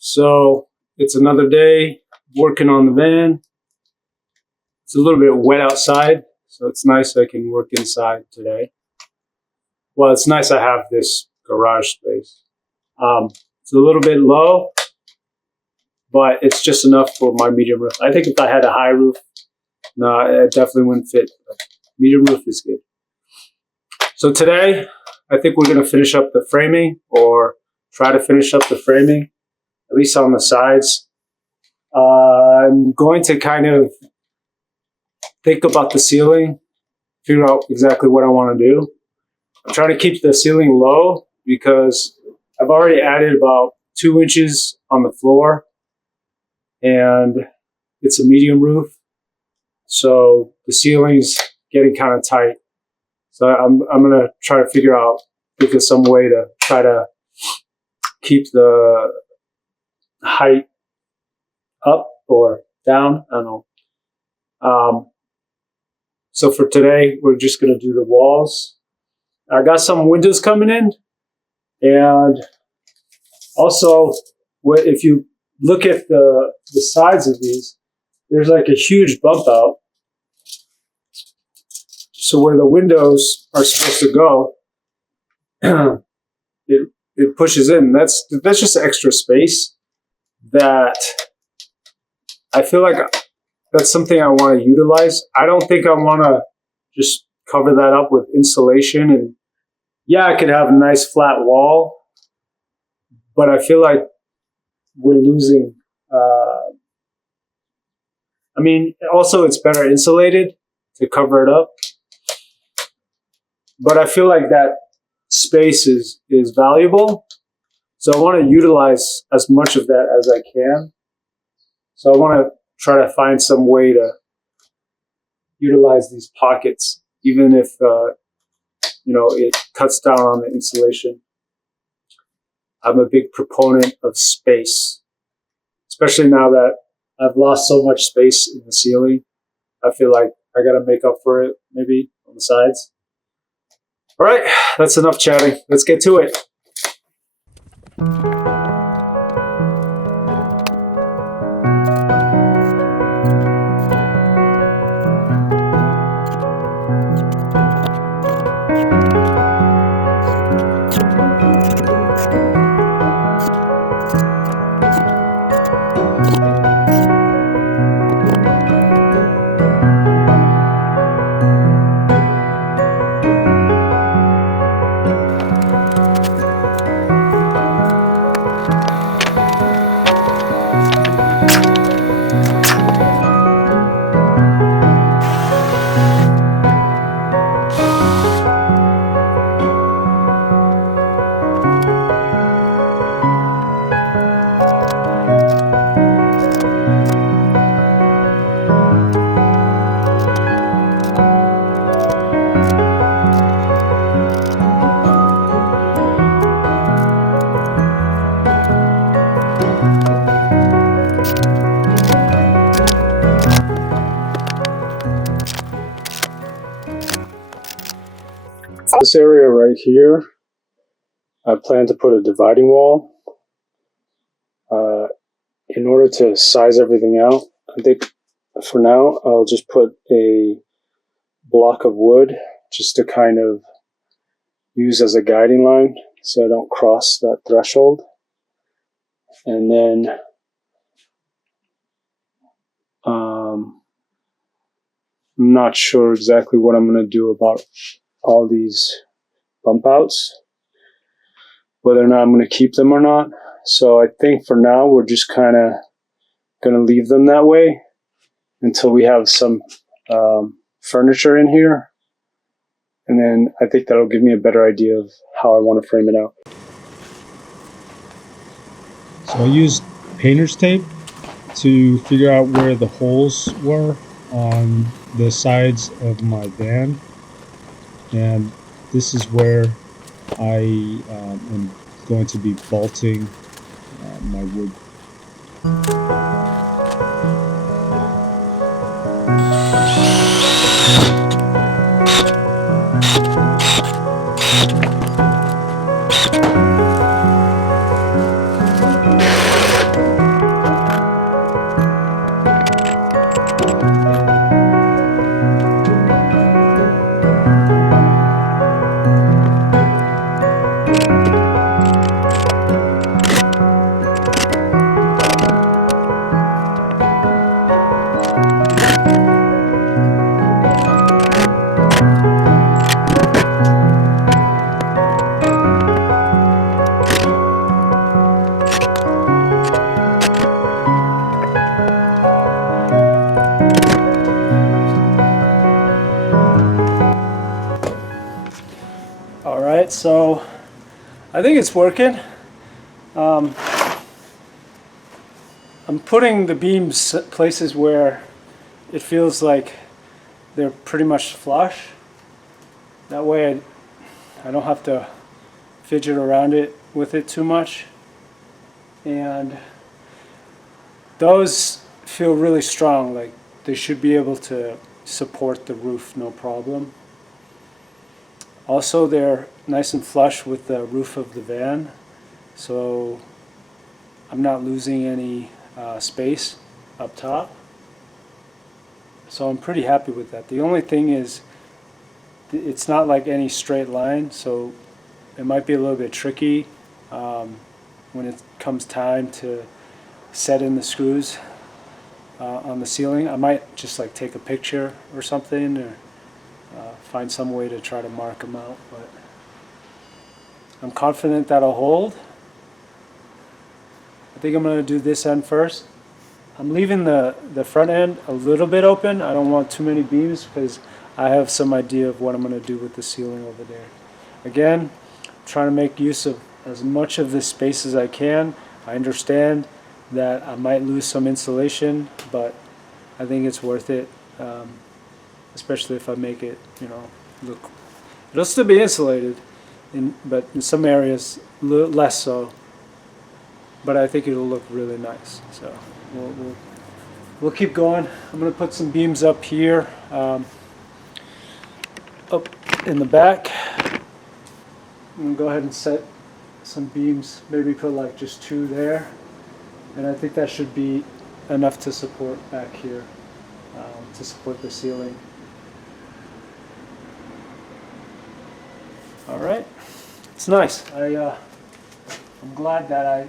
So it's another day working on the van. It's a little bit wet outside, so it's nice I can work inside today. Well, it's nice I have this garage space. It's a little bit low, but it's just enough for my medium roof. I think if I had a high roof, no, it definitely wouldn't fit. Medium roof is good. So today, I think we're going to finish up the framing, or try to finish up the framing, at least on the sides. I'm going to kind of think about the ceiling, figure out exactly what I want to do. I'm trying to keep the ceiling low because I've already added about 2 inches on the floor, and it's a medium roof. So the ceiling's getting kind of tight. So I'm going to try to think of some way to try to keep the height up or down. I don't know. So for today, we're just going to do the walls. I got some windows coming in. And also, if you look at the sides of these, there's like a huge bump out. So where the windows are supposed to go, it pushes in. That's just extra space that I feel like that's something I want to utilize. I don't think I want to just cover that up with insulation. And yeah, I could have a nice flat wall, but I feel like we're losing. Also it's better insulated to cover it up. But I feel like that space is valuable. So I want to utilize as much of that as I can. So I want to try to find some way to utilize these pockets, even if, it cuts down on the insulation. I'm a big proponent of space, especially now that I've lost so much space in the ceiling. I feel like I got to make up for it maybe on the sides. All right, that's enough chatting. Let's get to it. This area right here, I plan to put a dividing wall. In order to size everything out, I think for now I'll just put a block of wood just to kind of use as a guiding line so I don't cross that threshold. And then I'm not sure exactly what I'm going to do about all these bump outs, whether or not I'm going to keep them or not. So I think for now we're just kind of going to leave them that way until we have some furniture in here, and then I think that'll give me a better idea of how I want to frame it out. So I used painter's tape to figure out where the holes were on the sides of my van. And this is where I am going to be bolting my wood. right, so I think it's working. I'm putting the beams places where it feels like they're pretty much flush. That way I don't have to fidget around it with it too much. And those feel really strong, like they should be able to support the roof no problem. Also, they're nice and flush with the roof of the van, so I'm not losing any space up top. So I'm pretty happy with that. The only thing is, it's not like any straight line, so it might be a little bit tricky when it comes time to set in the screws on the ceiling. I might just like take a picture or something, or find some way to try to mark them out, but I'm confident that'll hold. I think I'm going to do this end first. I'm leaving the front end a little bit open. I don't want too many beams because I have some idea of what I'm going to do with the ceiling over there. Again, I'm trying to make use of as much of this space as I can. I understand that I might lose some insulation, but I think it's worth it. Especially if I make it, look. It'll still be insulated, but in some areas less so. But I think it'll look really nice. So we'll keep going. I'm going to put some beams up here, up in the back. I'm going to go ahead and set some beams. Maybe put like just 2 there, and I think that should be enough to support back here, to support the ceiling. All right, it's nice. I'm glad that I'm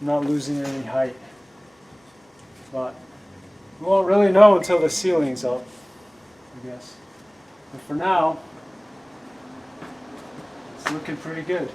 not losing any height, but we won't really know until the ceiling's up, I guess. But for now, it's looking pretty good.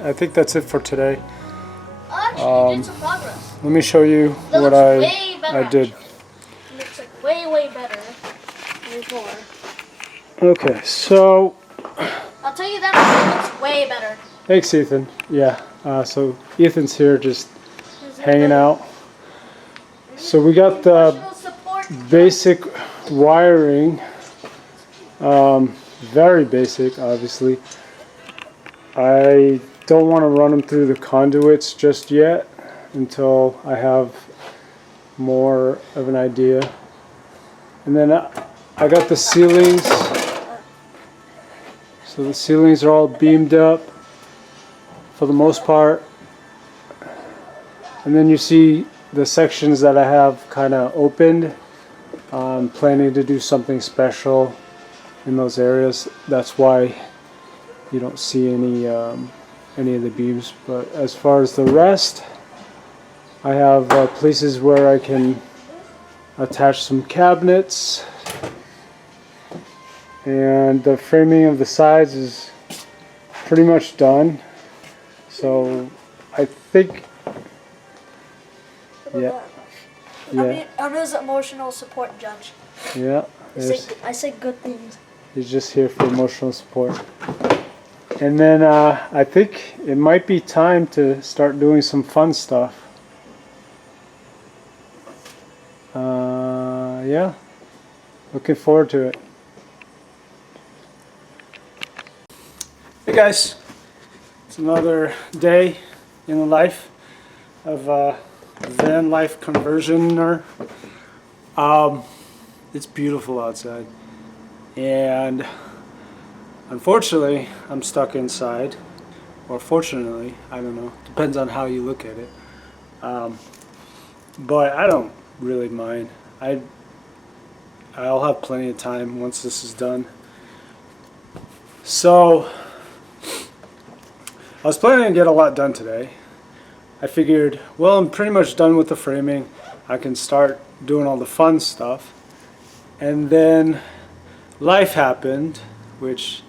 I think that's it for today. Actually, you did some progress. Let me show you That what looks I way better, did. It looks like way better than before. Okay, so I'll tell you that it looks way better. thanks, Ethan. Yeah, so Ethan's here just hanging out. So we got the Emotional support. basic wiring, very basic, obviously. I don't want to run them through the conduits just yet until I have more of an idea. And then I got the ceilings. So the ceilings are all beamed up for the most part. And then you see the sections that I have kind of opened. I'm planning to do something special in those areas. That's why you don't see any of the beams. But as far as the rest, I have places where I can attach some cabinets. And the framing of the sides is pretty much done. So I think, yeah. I'm his emotional support judge. Yeah. I say good things. He's just here for emotional support. And then I think it might be time to start doing some fun stuff. Yeah. Looking forward to it. Hey guys, it's another day in the life of a van life conversioner. It's beautiful outside, and unfortunately I'm stuck inside, or fortunately, I don't know, depends on how you look at it. But I don't really mind. I'll have plenty of time once this is done. So I was planning to get a lot done today. I figured, well, I'm pretty much done with the framing. I can start doing all the fun stuff. And then life happened, which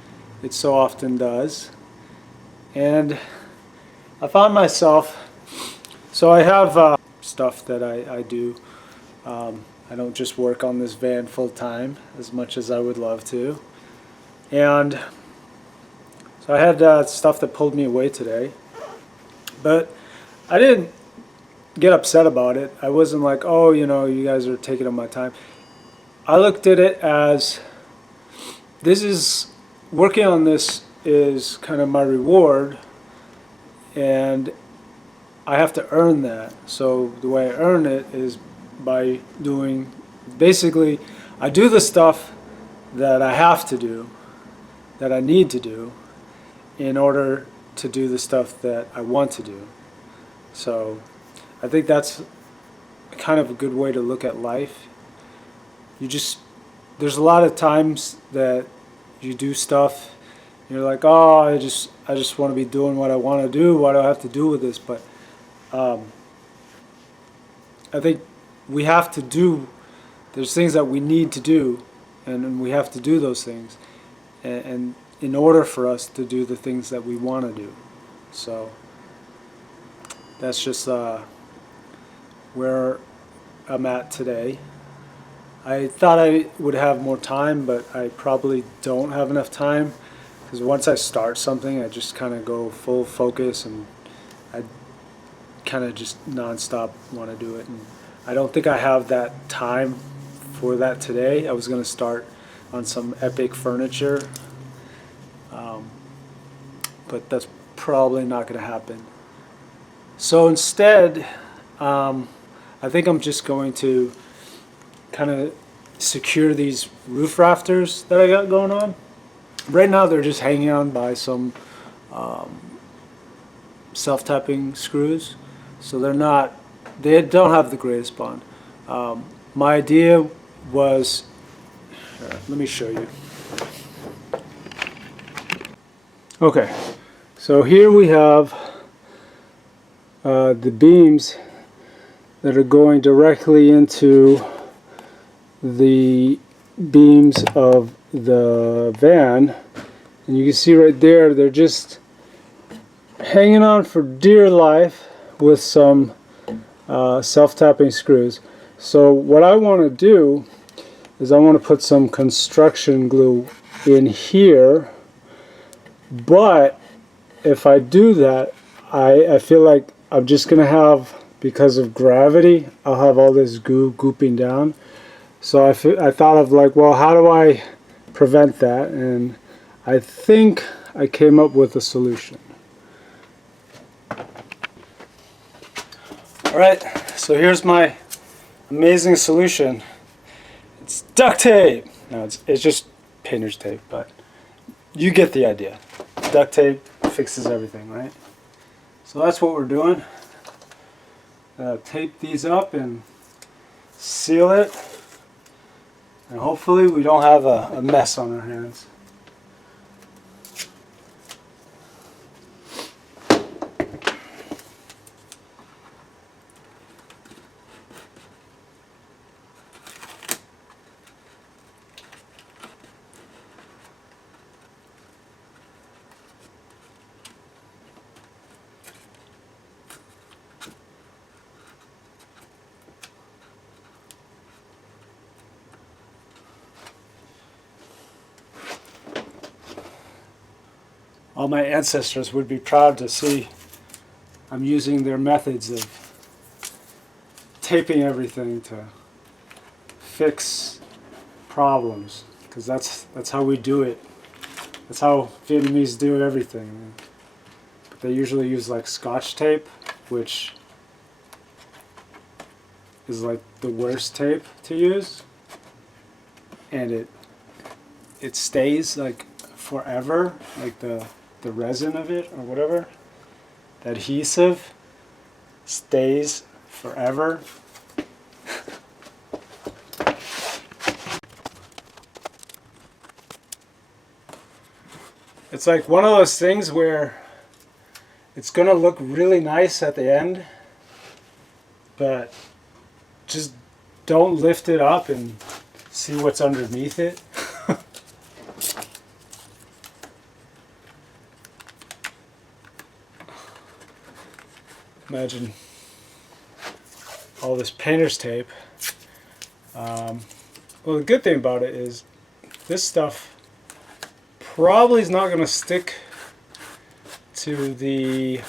it so often does. And I found myself, so I have stuff that I do. I don't just work on this van full time as much as I would love to. And so I had stuff that pulled me away today, but I didn't get upset about it. I wasn't like, oh, you know, you guys are taking up my time. I looked at it as working on this is kind of my reward, and I have to earn that. So the way I earn it is by doing, basically, I do the stuff that I have to do, that I need to do, in order to do the stuff that I want to do. So I think that's kind of a good way to look at life. There's a lot of times that you do stuff, you're like, oh, I just want to be doing what I want to do. What do I have to do with this? But I think we have to do, there's things that we need to do, and we have to do those things. And in order for us to do the things that we want to do. So that's just where I'm at today. I thought I would have more time, but I probably don't have enough time, because once I start something, I just kind of go full focus, and I kind of just nonstop want to do it. And I don't think I have that time for that today. I was going to start on some epic furniture, but that's probably not going to happen. So instead, I think I'm just going to kind of secure these roof rafters that I got going on. Right now they're just hanging on by some self-tapping screws, so they don't have the greatest bond. My idea was, let me show you. Okay, so here we have the beams that are going directly into the beams of the van, and you can see right there they're just hanging on for dear life with some self-tapping screws. So what I want to do is I want to put some construction glue in here, but if I do that, I feel like I'm just gonna have, because of gravity, I'll have all this goo gooping down. So I thought of like, well, how do I prevent that? And I think I came up with a solution. Alright, so here's my amazing solution. It's duct tape. No, it's just painter's tape, but you get the idea. Duct tape fixes everything, right? So that's what we're doing. Tape these up and seal it. And hopefully we don't have a mess on our hands. All my ancestors would be proud to see I'm using their methods of taping everything to fix problems, because that's how we do it. That's how Vietnamese do everything. But they usually use like Scotch tape, which is like the worst tape to use, and it stays like forever, like the resin of it or whatever, the adhesive stays forever. It's like one of those things where it's gonna look really nice at the end, but just don't lift it up and see what's underneath it. Imagine all this painter's tape. Well, the good thing about it is this stuff probably is not going to stick to the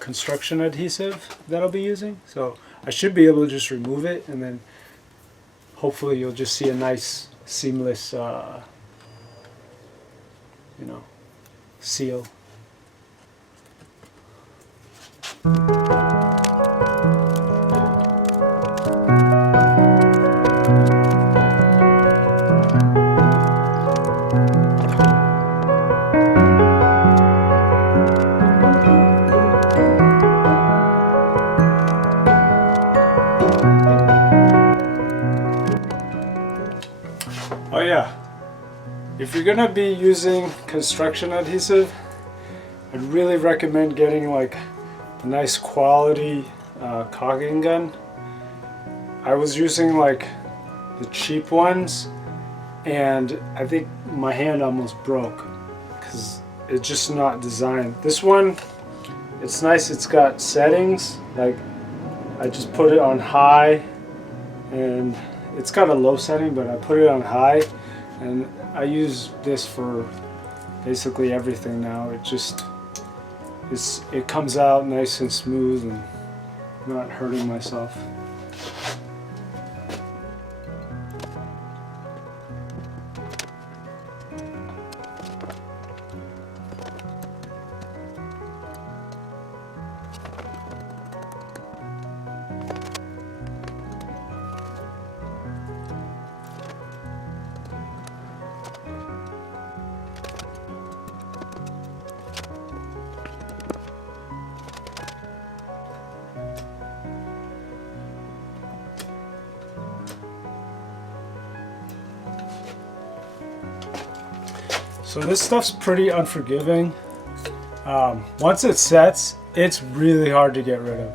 construction adhesive that I'll be using. So I should be able to just remove it, and then hopefully you'll just see a nice seamless, seal. Oh yeah, if you're gonna be using construction adhesive, I'd really recommend getting like a nice quality caulking gun. I was using like the cheap ones, and I think my hand almost broke because it's just not designed. This one, it's nice, it's got settings, like I just put it on high, and it's got a low setting, but I put it on high, and I use this for basically everything now. It comes out nice and smooth and not hurting myself. So this stuff's pretty unforgiving. Once it sets, it's really hard to get rid of.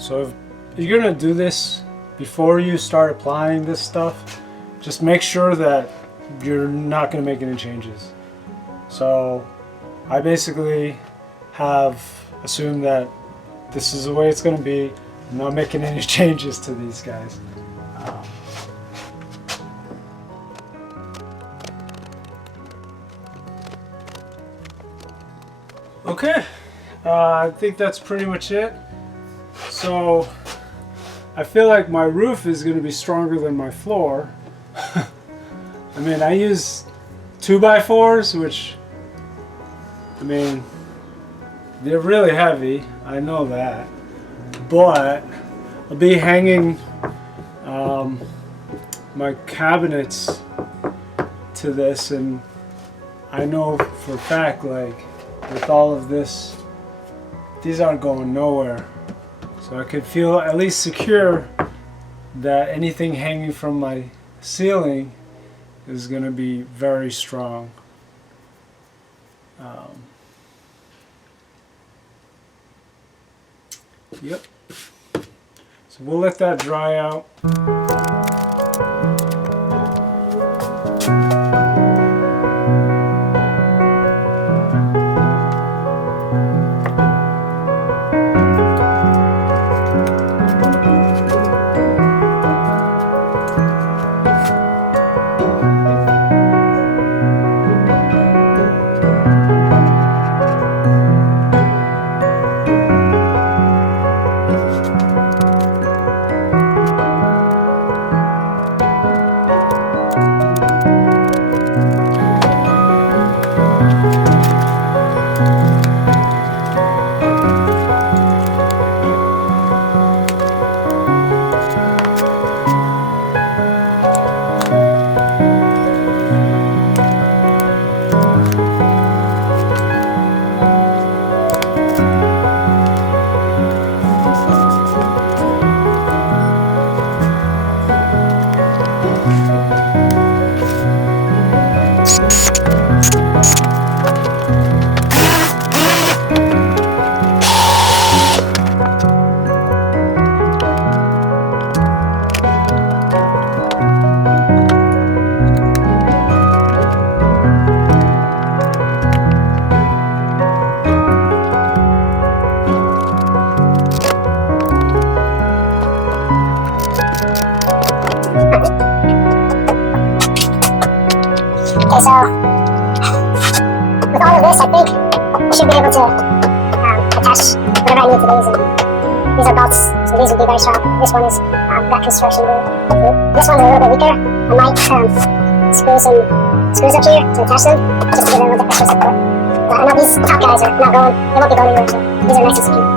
So if you're gonna do this before you start applying this stuff, just make sure that you're not gonna make any changes. So I basically have assumed that this is the way it's gonna be. I'm not making any changes to these guys. Okay, I think that's pretty much it. So I feel like my roof is going to be stronger than my floor. I mean, I use 2x4s, which, I mean, they're really heavy, I know that, but I'll be hanging my cabinets to this, and I know for a fact, like, with all of this, these aren't going nowhere. So I could feel at least secure that anything hanging from my ceiling is going to be very strong. Yep. So we'll let that dry out. Okay, so with all of this, I think I should be able to attach whatever I need to these. And these are belts, so these would be very strong. This one is got construction glue. This one's a little bit weaker. I might screw some screws up here to attach them, just to give them a little bit extra support. But I know these top guys are not going, they won't be going anywhere, so these are nice and secure.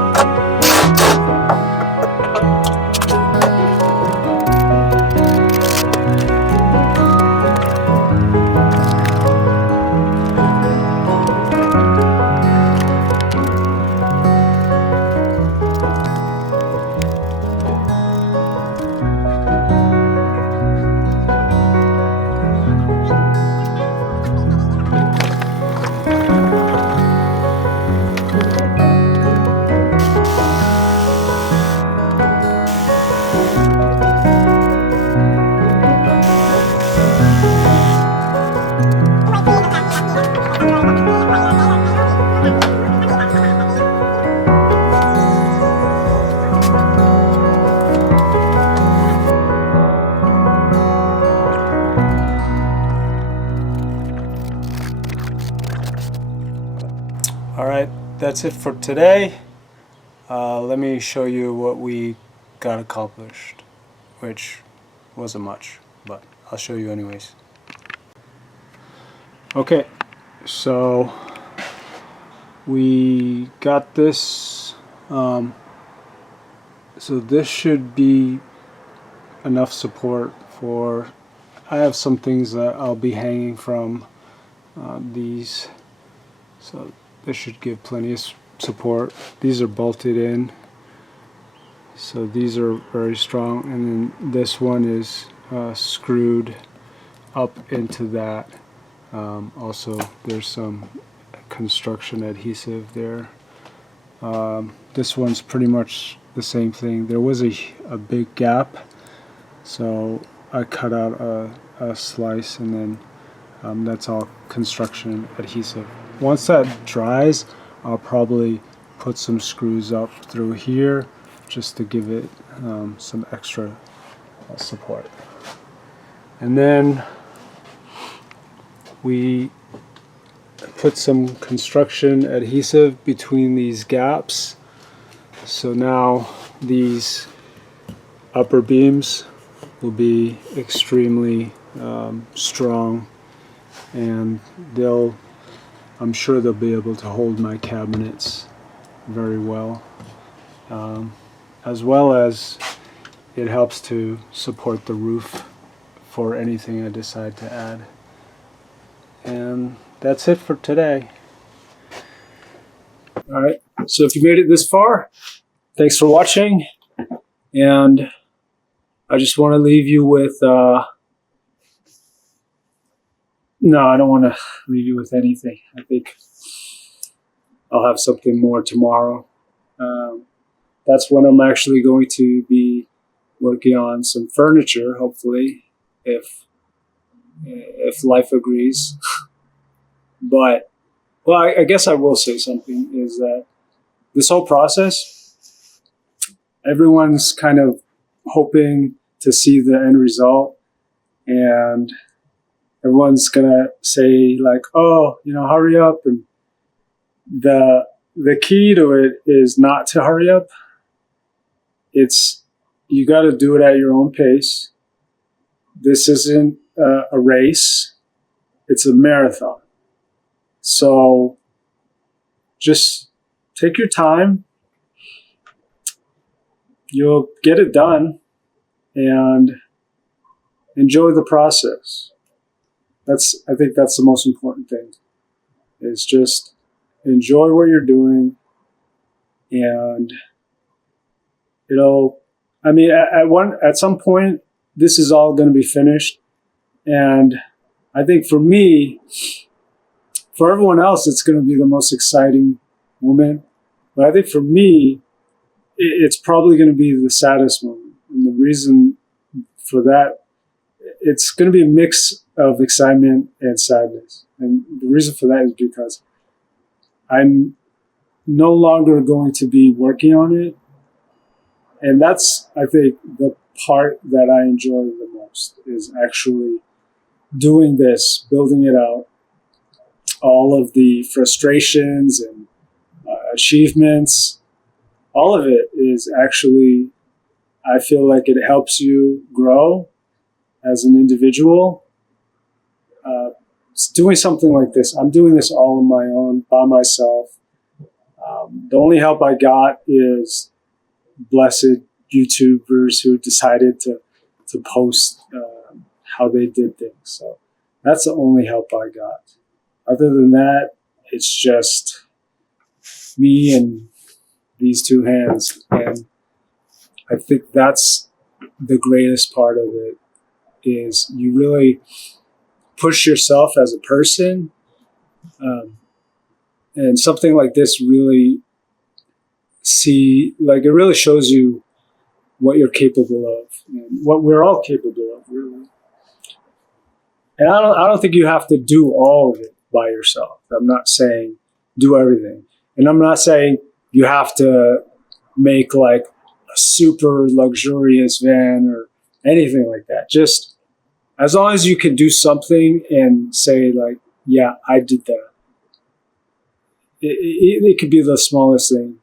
Alright, that's it for today. Let me show you what we got accomplished, which wasn't much, but I'll show you anyways. Okay, so we got this, so this should be enough support for, I have some things that I'll be hanging from these, so this should give plenty of support. These are bolted in, so these are very strong, and then this one is screwed up into that. Also, there's some construction adhesive there. This one's pretty much the same thing. There was a big gap, so I cut out a slice, and then that's all construction adhesive. Once that dries, I'll probably put some screws up through here just to give it some extra support. And then we put some construction adhesive between these gaps, so now these upper beams will be extremely strong, and I'm sure they'll be able to hold my cabinets very well. As well as it helps to support the roof for anything I decide to add. And that's it for today. All right, so if you made it this far, thanks for watching. And I just want to leave you with, no, I don't want to leave you with anything. I think I'll have something more tomorrow. That's when I'm actually going to be working on some furniture, hopefully, if life agrees. But, well, I guess I will say something, is that this whole process, everyone's kind of hoping to see the end result, and everyone's gonna say like, oh, hurry up. And the key to it is not to hurry up. You got to do it at your own pace. This isn't a race, it's a marathon. So just take your time. You'll get it done, and enjoy the process. I think that's the most important thing, is just enjoy what you're doing, and at some point, this is all going to be finished. And I think for me, for everyone else, it's going to be the most exciting moment. But I think for me, it's probably going to be the saddest moment. And the reason for that, it's going to be a mix of excitement and sadness. And the reason for that is because I'm no longer going to be working on it. And that's, I think, the part that I enjoy the most, is actually doing this, building it out. All of the frustrations and achievements, all of it is actually, I feel like it helps you grow as an individual. Doing something like this, I'm doing this all on my own, by myself. The only help I got is blessed YouTubers who decided to post how they did things. So that's the only help I got. Other than that, it's just me and these two hands. And I think that's the greatest part of it, is you really push yourself as a person. And something like this really it really shows you what you're capable of, and what we're all capable of, really. And I don't think you have to do all of it by yourself. I'm not saying do everything. And I'm not saying you have to make like a super luxurious van or anything like that. Just as long as you can do something and say like, yeah, I did that. It could be the smallest thing,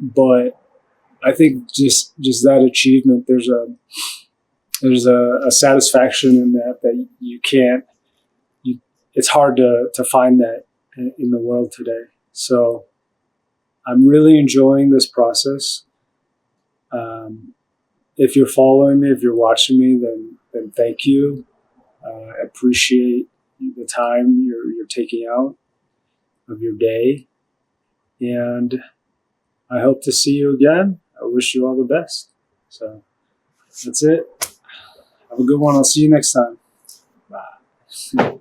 but I think just that achievement, there's a satisfaction in that you can't. It's hard to find that in the world today. So I'm really enjoying this process. If you're following me, if you're watching me, then thank you. I appreciate the time you're taking out of your day, and I hope to see you again. I wish you all the best. So that's it. Have a good one. I'll see you next time. Bye.